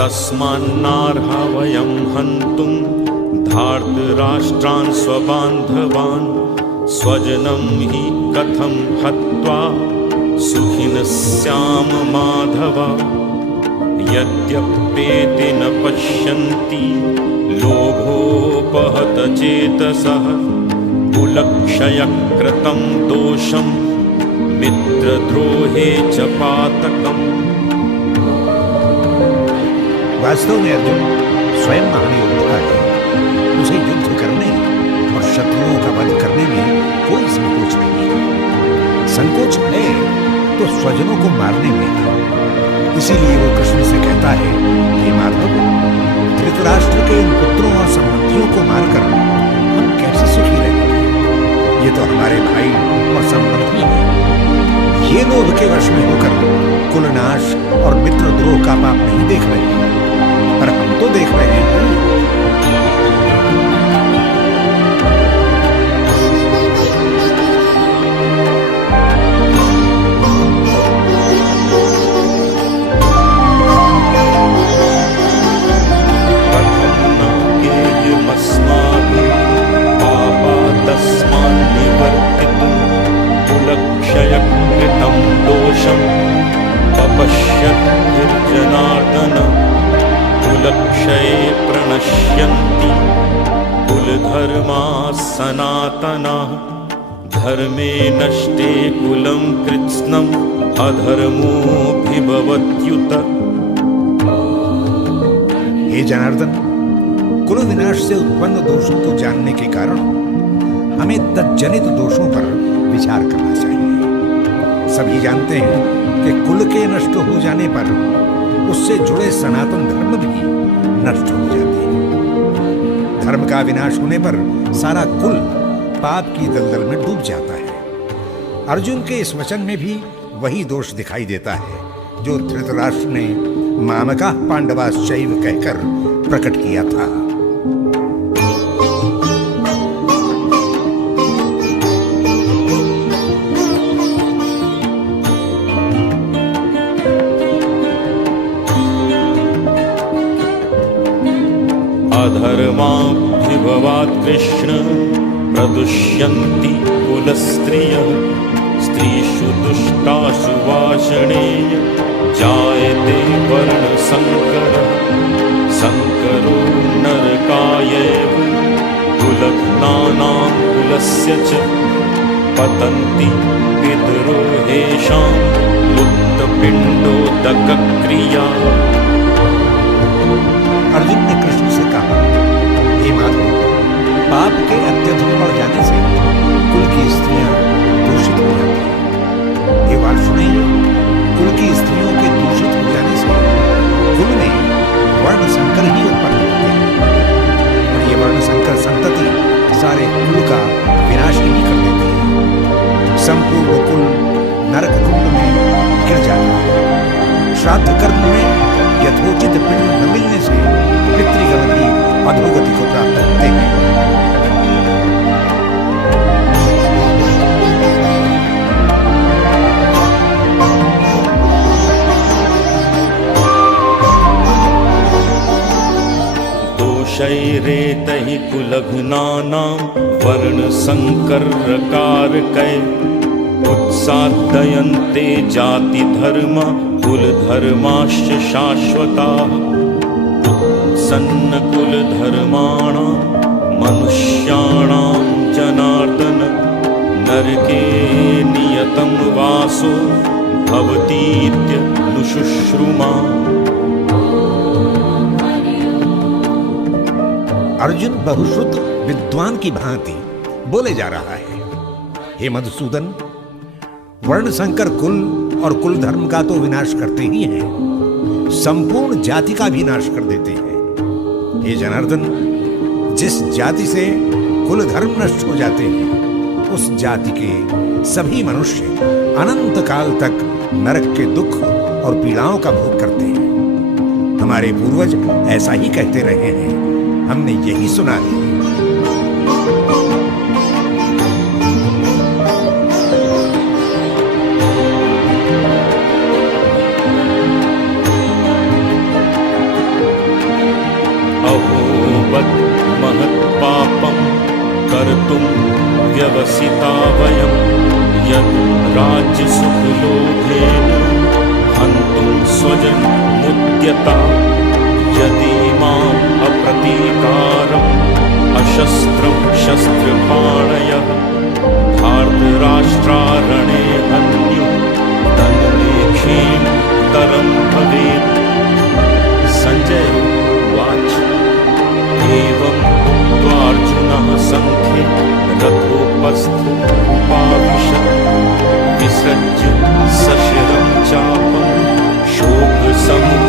तस्मान्नार्हा वयं हन्तुं धार्तराष्ट्रान् स्वबान्धवान् स्वजनं हि कथं हत्वा सुखिनः स्याम माधव। यद्यप्येते न पश्यन्ति लोभोपहत चेतसः कुलक्षयकृतं दोषं मित्रद्रोहे च पातकम्। वास्तव में अर्जुन स्वयं महायोद्धा है। उसे युद्ध करने और शत्रुओं का वध करने में कोई संकोच नहीं है। संकोच है तो स्वजनों को मारने में। इसीलिए वो कृष्ण से कहता है, हे माधव, धृतराष्ट्र के इन पुत्रों और संबंधियों को मारकर हम कैसे सुखी रहेंगे? ये तो हमारे भाई और संबंधी हैं। ये लोभ के वश में होकर कुलनाश और मित्रद्रोह का पाप नहीं देख रहे हैं, पर हम तो देख रहे हैं। कुलक्षयकृतं दोषं पश्यद्भिर्जनार्दन कुलक्षये प्रणश्यन्ति कुलधर्माः सनातनाः। धर्मे नष्टे कुलं कृत्स्नम् अधर्मोऽभिभवत्युत। हे जनार्दन, कुल विनाश से उत्पन्न दोषों को जानने के कारण हमें तज्जनित दोषों पर विचार करना चाहिए। सभी जानते हैं कि कुल के नष्ट हो जाने पर उससे जुड़े सनातन धर्म भी नष्ट हो जाते हैं। धर्म का विनाश होने पर सारा कुल पाप की दलदल में डूब जाता है। अर्जुन के इस वचन में भी वही दोष दिखाई देता है जो धृतराष्ट्र ने मामका पांडवाश्चैव कहकर प्रकट किया था। अधर्माभिभवात् कृष्ण प्रदुष्यन्ति कुलस्त्रियः स्त्रीषु दुष्टासु वाषणेय जायते वर्णसंकरः। संकरो नरकायैव कुलघ्नानां कुलस्य च पतन्ति पितरो येषां लुप्तपिण्डोदकक्रिया। अर्जुन ने कृष्ण से कहा, हे माधव, पाप के अत्यधिक बढ़ जाने से कुल की स्त्रियां दूषित हो जाती हैं। ये बात सुनिए, कुल की स्त्रियों के दूषित हो जाने से कुल में वर्ण संकर ही उत्पन्न होते हैं और ये वर्ण संकर संतति सारे कुल का विनाश ही कर देती है। संपूर्ण कुल नरक कुंड में गिर जाता है। श्राद्ध कर्म में यथोचित पिंड न मिलने से पितृगण भी अधोगति को प्राप्त होते हैं। दोषैरेतैः कुलघ्नानां वर्णसंकरकारकैः उत्सादयन्ते जातिधर्मा कुलधर्माश्च शाश्वताः। उत्सन्नकुलधर्माणां मनुष्याणां जनार्दन नरके नियतं वासो भवतीत्यनुशुश्रुमा। अर्जुन बहुश्रुत विद्वान की भांति बोले जा रहा है, हे मधुसूदन, वर्ण संकर कुल और कुल धर्म का तो विनाश करते ही हैं, संपूर्ण जाति का भी नाश कर देते हैं। हे जनार्दन, जिस जाति से कुल धर्म नष्ट हो जाते हैं उस जाति के सभी मनुष्य अनंत काल तक नरक के दुख और पीड़ाओं का भोग करते हैं। हमारे पूर्वज ऐसा ही कहते रहे हैं, हमने यही सुना है। यता यदि माम् अप्रतीकारम् अशस्त्रं शस्त्रपाणयः धार्तराष्ट्रारणे हन्युः तन्मेखीं तरं भवेत्। संजय उवाच एवं उक्त्वार्जुनः सङ्ख्ये रथोपस्थुपाविशत् विसृज्य सशिरं चापं शोकसंविघ्नमानसाः।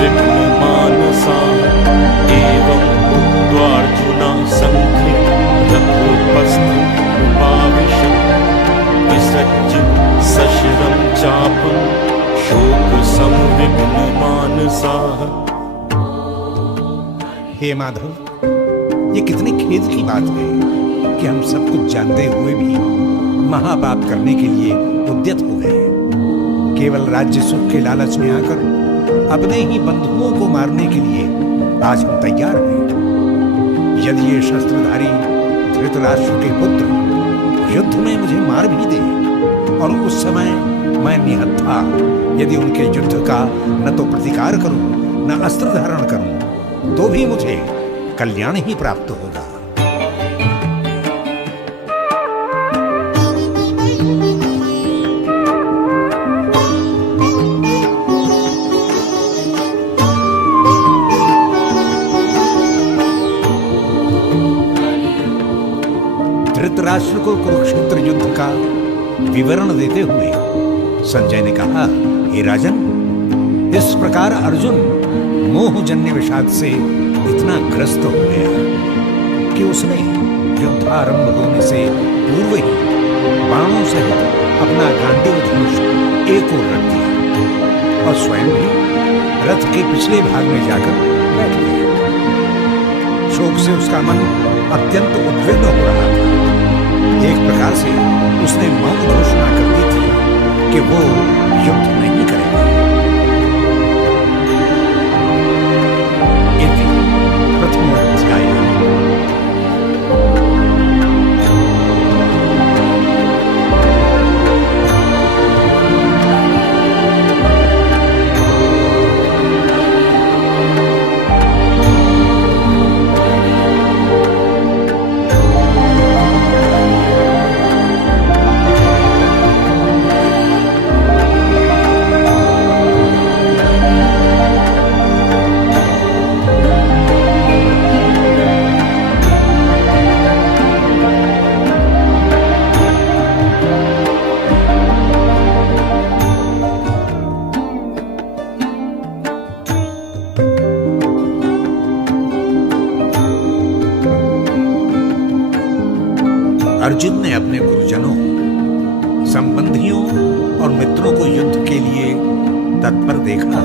एवं उक्त्वार्जुनः सङ्ख्ये रथोपस्थुपाविशत् विसृज्य सशिरं चापं शोकसंविघ्नमानसाः। हे माधव, ये कितनी खेद की बात है कि हम सब कुछ जानते हुए भी महापाप करने के लिए उद्यत हो गए। केवल राज्य सुख के लालच में आकर अपने ही बंधुओं को मारने के लिए आज हम तैयार हैं। यदि ये शस्त्रधारी धृतराष्ट्र के पुत्र युद्ध में मुझे मार भी दे और उस समय मैं निहत्था यदि उनके युद्ध का न तो प्रतिकार करूं न अस्त्र धारण करूं, तो भी मुझे कल्याण ही प्राप्त होगा। धृतराष्ट्र को कुरुक्षेत्र युद्ध का विवरण देते हुए संजय ने कहा, हे राजन, इस प्रकार अर्जुन मोहजन्य विषाद से इतना ग्रस्त हो गया कि उसने युद्ध आरंभ होने से पूर्व ही बाणों सहित अपना गांडीव धनुष एक ओर रख दिया और स्वयं भी रथ के पिछले भाग में जाकर बैठ गया। शोक से उसका मन अत्यंत उद्विग्न हो रहा था। एक प्रकार से उसने मौन घोषणा कर दी थी कि वो युद्ध नहीं करेगा। प्रथमोध्याय। अर्जुन ने अपने गुरुजनों, संबंधियों और मित्रों को युद्ध के लिए तत्पर देखा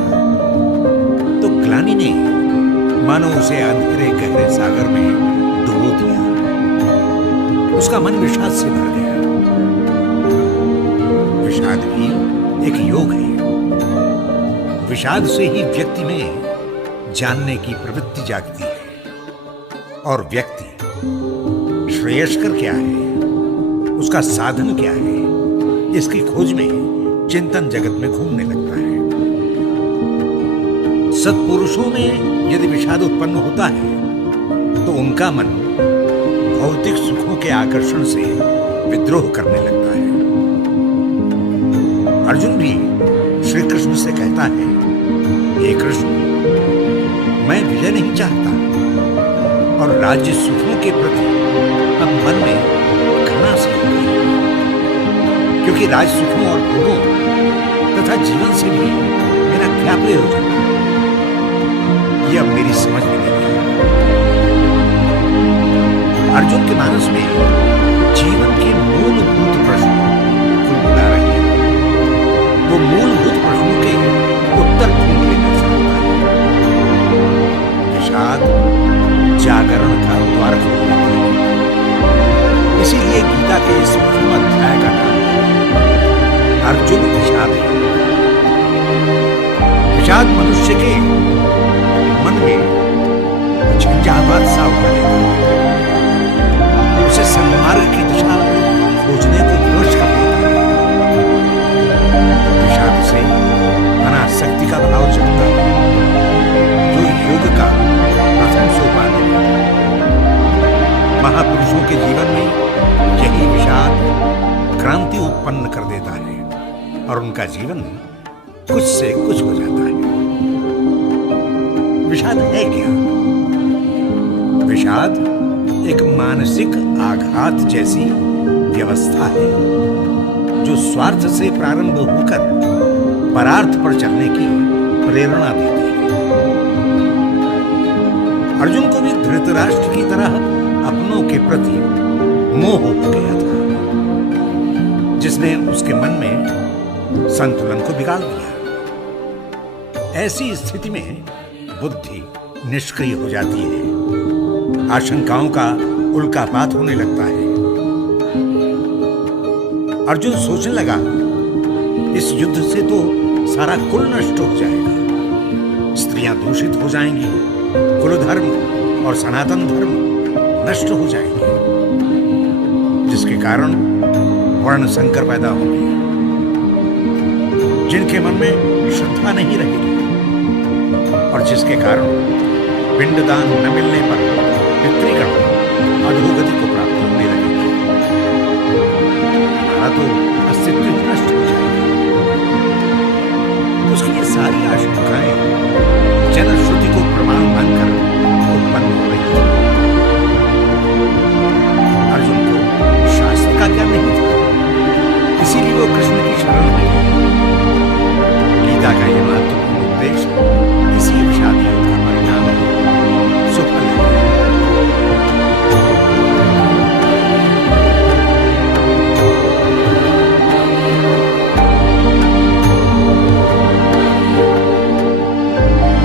तो ग्लानि ने मानो उसे अंधेरे गहरे सागर में डुबो दिया। उसका मन विषाद से भर गया। विषाद भी एक योग है। विषाद से ही व्यक्ति में जानने की प्रवृत्ति जागती है और व्यक्ति श्रेयस्कर क्या है, उसका साधन क्या है, इसकी खोज में चिंतन जगत में घूमने लगता है। सत्पुरुषों में यदि विषाद उत्पन्न होता है तो उनका मन भौतिक सुखों के आकर्षण से विद्रोह करने लगता है। अर्जुन भी श्री कृष्ण से कहता है, हे कृष्ण, मैं विजय नहीं चाहता और राज्य सुखों के प्रति अब मन में घृणा सी हो गई, क्योंकि राज सुखों और भोगों तथा जीवन से भी मेरा क्या प्रयोजन है, यह अब मेरी समझ में नहीं है। अर्जुन के मानस में जीवन के मूलभूत प्रश्न बुला रहे हैं। वो मूलभूत प्रश्नों के उत्तर ढूंढ लेना चाहता है। विषाद जागरण का द्वार खोल देता है। इसीलिए गीता के इस प्रथम अध्याय का नाम अर्जुन विषाद है। विषाद मनुष्य के मन में झंझावात सा उठा लेता है, उसे सन्मार्ग की दिशा खोजने को विवश कर देता है। विषाद से अनासक्ति का भाव जगता है। उत्पन्न कर देता है और उनका जीवन कुछ से कुछ हो जाता है। विषाद है क्या? विषाद एक मानसिक आघात जैसी व्यवस्था है जो स्वार्थ से प्रारंभ होकर परार्थ पर चलने की प्रेरणा देती है। अर्जुन को भी धृतराष्ट्र की तरह अपनों के प्रति मोह हो गया था, जिसने उसके मन में संतुलन को बिगाड़ दिया। ऐसी स्थिति में बुद्धि निष्क्रिय हो जाती है, आशंकाओं का उल्कापात होने लगता है। अर्जुन सोचने लगा, इस युद्ध से तो सारा कुल नष्ट हो जाएगा, स्त्रियां दूषित हो जाएंगी, कुल धर्म और सनातन धर्म नष्ट हो जाएंगे, जिसके कारण वर्ण संकर पैदा होंगे, जिनके मन में श्रद्धा नहीं रहेगी और जिसके कारण पिंडदान न मिलने पर पितृगण अधोगति को प्राप्त होने लगेगी। हमारा तो अस्तित्व ही नष्ट हो जाएगा। उसकी ये सारी आशंकाएं जनश्रुति को